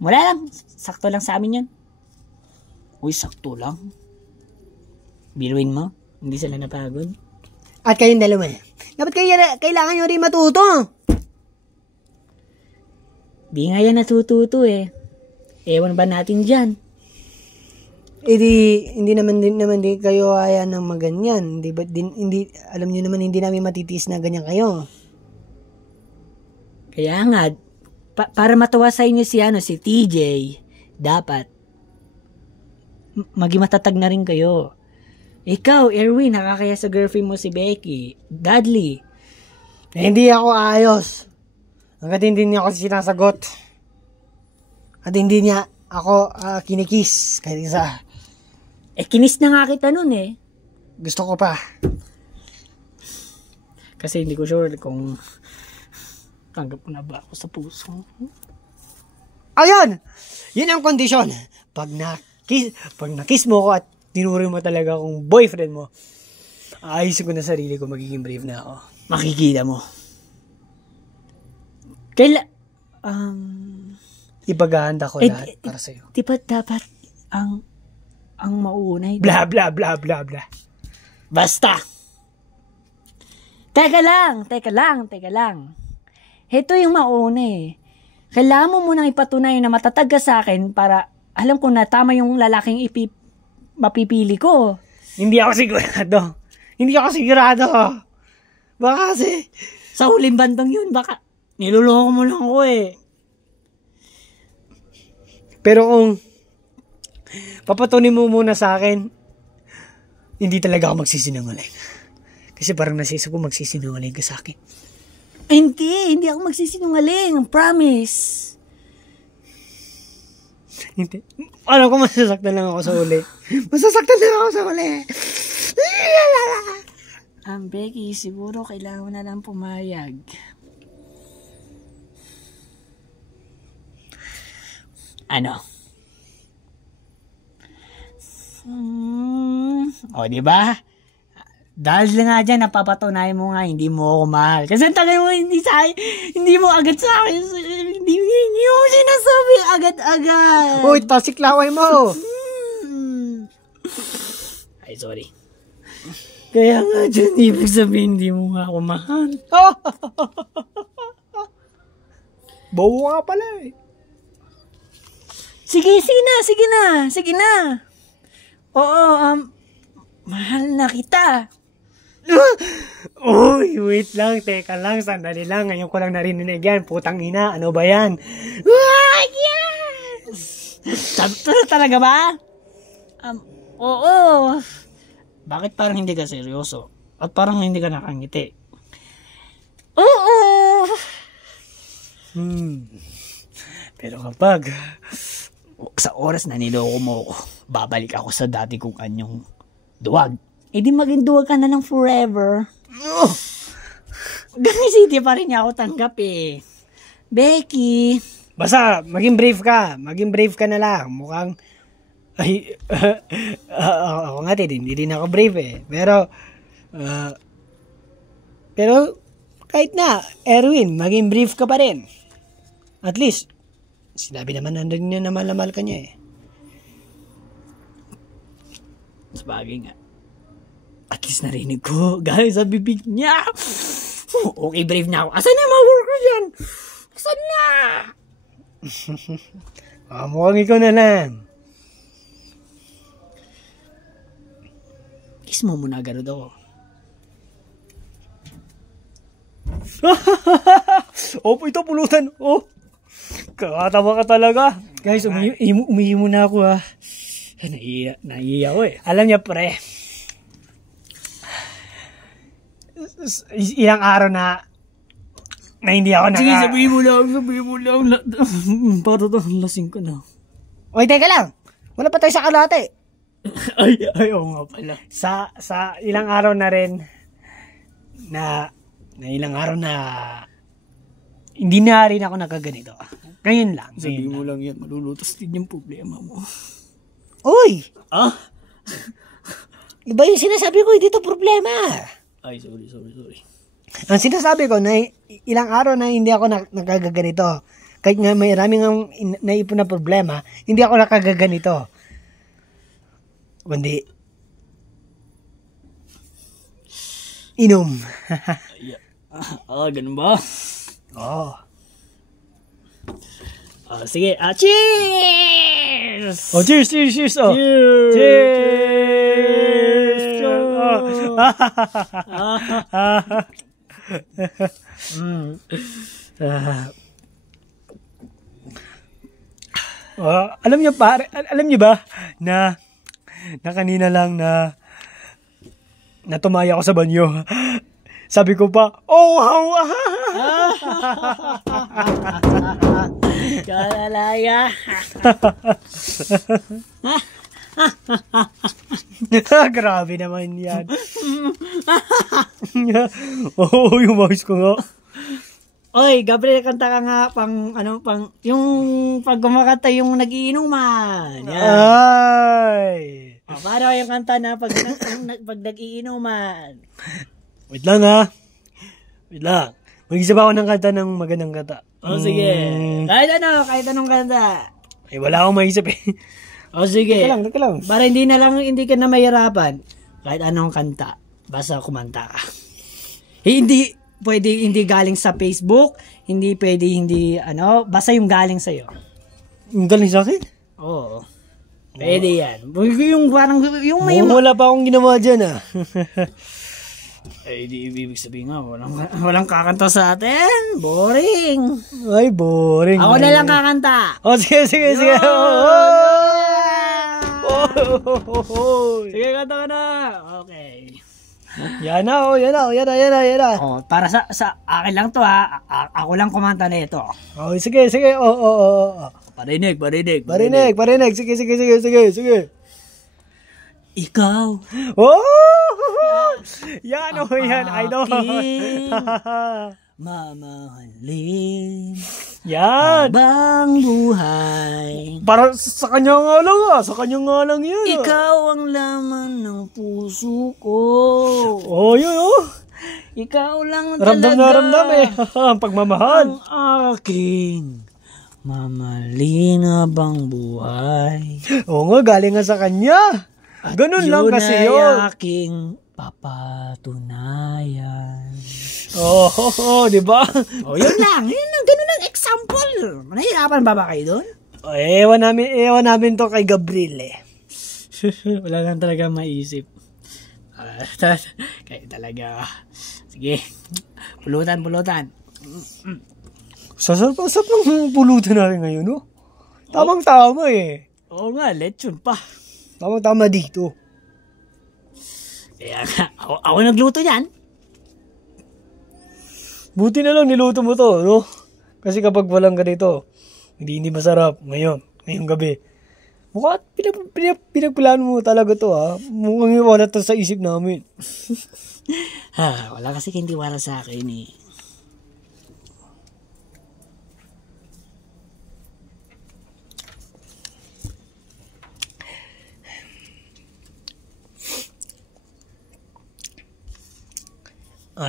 Wala lang. Sakto lang sa amin yan. Uy, sakto lang. Biruin mo, hindi sila napagod. At kayong dalawa, dapat kailangan nyo rin matuto. Di nga yan natututo eh. Ewan ba natin dyan? Hindi naman din kayo kaya ng maganyan. Hindi, alam niyo naman hindi namin matitiis na ganyan kayo. Kaya nga, para matuwa sa inyo si TJ, dapat maging matatag na rin kayo. Ikaw, Erwin, nakakaya sa girlfriend mo si Becky. Dudley. Hindi ako ayos. Hanggat hindi niya ako sinasagot. At hindi niya ako kinikis. Kahit isa. Kinis na nga kita nun eh. Gusto ko pa. Kasi hindi ko sure kung tanggap ko na ba ako sa puso. Ayun! Yun ang kondisyon. Pag na-kiss mo ko at tinuri mo talaga akong boyfriend mo, ayusin ko na sarili ko, magiging brave na ako. Makikita mo. Ipaghahanda ko lahat para sa'yo. Di ba dapat ang mauna? Blah, blah, blah, blah, blah. Basta! Teka lang. Ito yung mauna eh. Kailangan mo munang ipatunay na matatag ka sa akin para alam ko na tama yung lalaking mapipili ko. Hindi ako sigurado. Baka kasi sa huling bandang yun, baka niloloko mo lang ako eh. Pero kung papatunin mo muna sa akin, hindi talaga ako magsisinungaling. Kasi parang nasisip ko magsisinungaling ka sa akin. Hindi ako magsisinungaling. Promise. Hindi. Alam ko masasaktan lang ako sa uli. Becky, siguro kailangan mo na lang pumayag. Ano? Di ba? Dahil nga dyan, napapatunayan mo nga, hindi mo ako mahal. Kasi tagal mo, hindi mo agad sa akin, hindi mo sinasabi agad-agad. Uy, tasik laway mo. Ay, sorry. Kaya nga dyan, ibig sabihin, hindi mo nga ako mahal. Bawo nga pala eh. Sige na. Oo, mahal na kita. Uy, wait lang, teka lang, sandali lang. Ngayon ko lang narinig yan. Putang ina, ano ba yan? Yes! Talaga ba? Oo. Bakit parang hindi ka seryoso? At parang hindi ka nakangiti? Oo. Pero kapag sa oras na niloko mo ako, babalik ako sa dati kong anyong duwag. Di maging duwag ka na lang forever. Ganun city pa rin niya ako tanggap eh. Becky. Basta, maging brave ka. Maging brave ka na lang. Mukhang, ako nga hindi din ako brave eh. Pero, kahit na, Erwin, maging brave ka pa rin. At least, sinabi naman na rin niya na mahal ka niya eh. Sabagay nga. At least narinig ko. Guys, sa bibig niya. Okay, brave na ako. Asan na yung mga worker dyan? Asan na? Mukhang ikaw na lang. Kiss mo muna agad ako. Opo, ito pulutan. Oh, kakatawa ka talaga. Guys, umihi muna ako ha. Naiiya ko eh. Alam niya pre, ilang araw na hindi ako Sige, sabihin mo lang. Para to, lasing ko na. Oy, teka lang. Wala pa tayo sa kalate. Ay, oo nga pala. Sa ilang araw na rin na ilang araw na hindi na rin ako nakaganito. Ngayon lang. Sabihin mo lang yan, malulutos din yung problema mo. Uy! Ah? Iba yung sinasabi ko, hindi to problema. Ay, sorry. Ang sinasabi ko na ilang araw na hindi ako nakagaganito. Kahit nga may maraming naipon na problema, hindi ako nakagaganito. Kundi, inom. Ganun ba? Oo. Sige, cheers! Oh, cheers! Oh. Cheers! Alam niyo ba na kanina lang na tumaya ako sa banyo. Sabi ko pa, oh wow! Kalalaya. Grabe naman yan. Yung voice ko nga. Oy, Gabriel, kanta ka nga yung pag kumakanta yung nagiinuman. Yan. Ay! Paano yung kanta na pag nagiinuman? Wait lang ha. Mag-isip ako ng kanta ng magandang kanta. Sige. Kahit anong kanta. Ay, wala akong maisip eh. Sige. Teka lang. Para hindi ka na mahirapan. Kahit anong kanta. Basta kumanta ka. Hindi pwede hindi galing sa Facebook. Hindi pwede basta yung galing sa'yo. Yung galing sa akin? Oo. Pwede yan. Yung parang, wala pa akong ginawa dyan ah. Di ibig sabihin nga, walang kakanta sa atin. Boring. Ay, boring. Ako na lang kakanta. Sige. Sige, kanta ka na. Okay. Yan na. Para sa akin lang to ha. Ako lang kumanta na ito. Oh, sige. Parinig. Sige. Ikaw. Oh! Yan, idol. Mamahalin. Yan. Habang buhay. Para sa kanya nga lang yan. Ikaw ang laman ng puso ko. Oh, yun oh. Ikaw lang Ramdam talaga. na ramdam eh. Ang pagmamahal. Ang aking mamahalin habang buhay. Oo nga, galing nga sa kanya. Ganun lang kasi yun. Yun ay aking papatunayan. Di ba? Yun lang. Ganun lang example. Nahihirapan ba kayo doon? Ewan namin to kay Gabriel eh. Wala lang talaga maisip. Kaya talaga. Sige. Pulutan. Sasarap ng pulutan natin ngayon, no? Tamang-tama eh. Oo nga, lechon pa. Tamang-tama dito. Kaya ako nagluto yan. Buti na lang niluto mo to, no? Kasi kapag walang ganito, hindi masarap ngayong gabi. Mukhang pinagplano mo talaga to, ha? Mukhang wala to sa isip namin. Wala kasi hindi wala sa akin eh.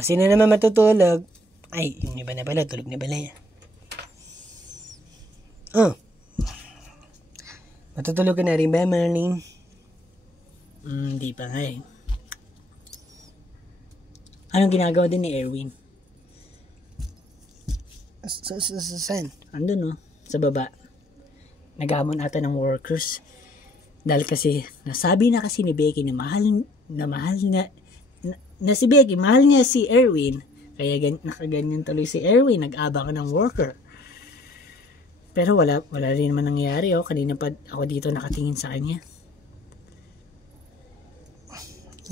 Sino naman matutulog? Ay, yung iba na pala, tulog na pala yan. Matutulog ka na rin ba, Marlene? Hindi pa nga eh. Anong ginagawa din ni Erwin? Saan? Andun no, sa baba. Naghamon ata ng workers. Dahil kasi, nasabi na kasi ni Becky na si Becky, mahal niya si Erwin. Kaya nakaganyan tuloy si Erwin, nag-abang ng worker. Pero wala rin naman nangyayari. Kanina pa ako dito nakatingin sa kanya.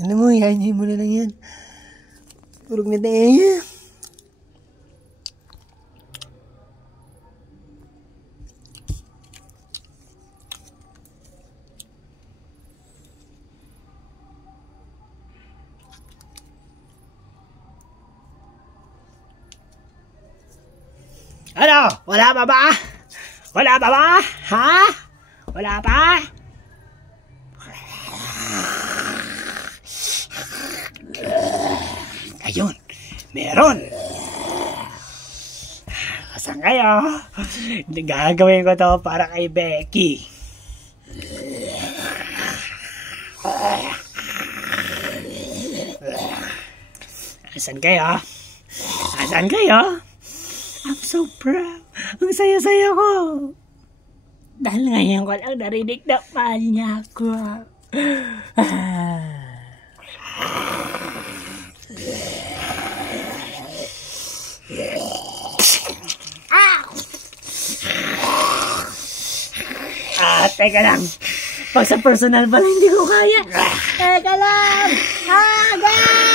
Alam mo, yayin mo na lang yan. Tulog na tayo. Ano? Wala pa ba? Wala pa ba? Ha? Wala pa? Ayun, meron. Saan kayo? Gagawin ko to para kay Becky. Asan kayo? Asan kayo? I'm so proud. Ang saya-saya ko. Dahil ngayon ko lang narinig na mahal niya ako. Teka lang. Pag sa personal pala hindi ko kaya. Teka lang. Guys!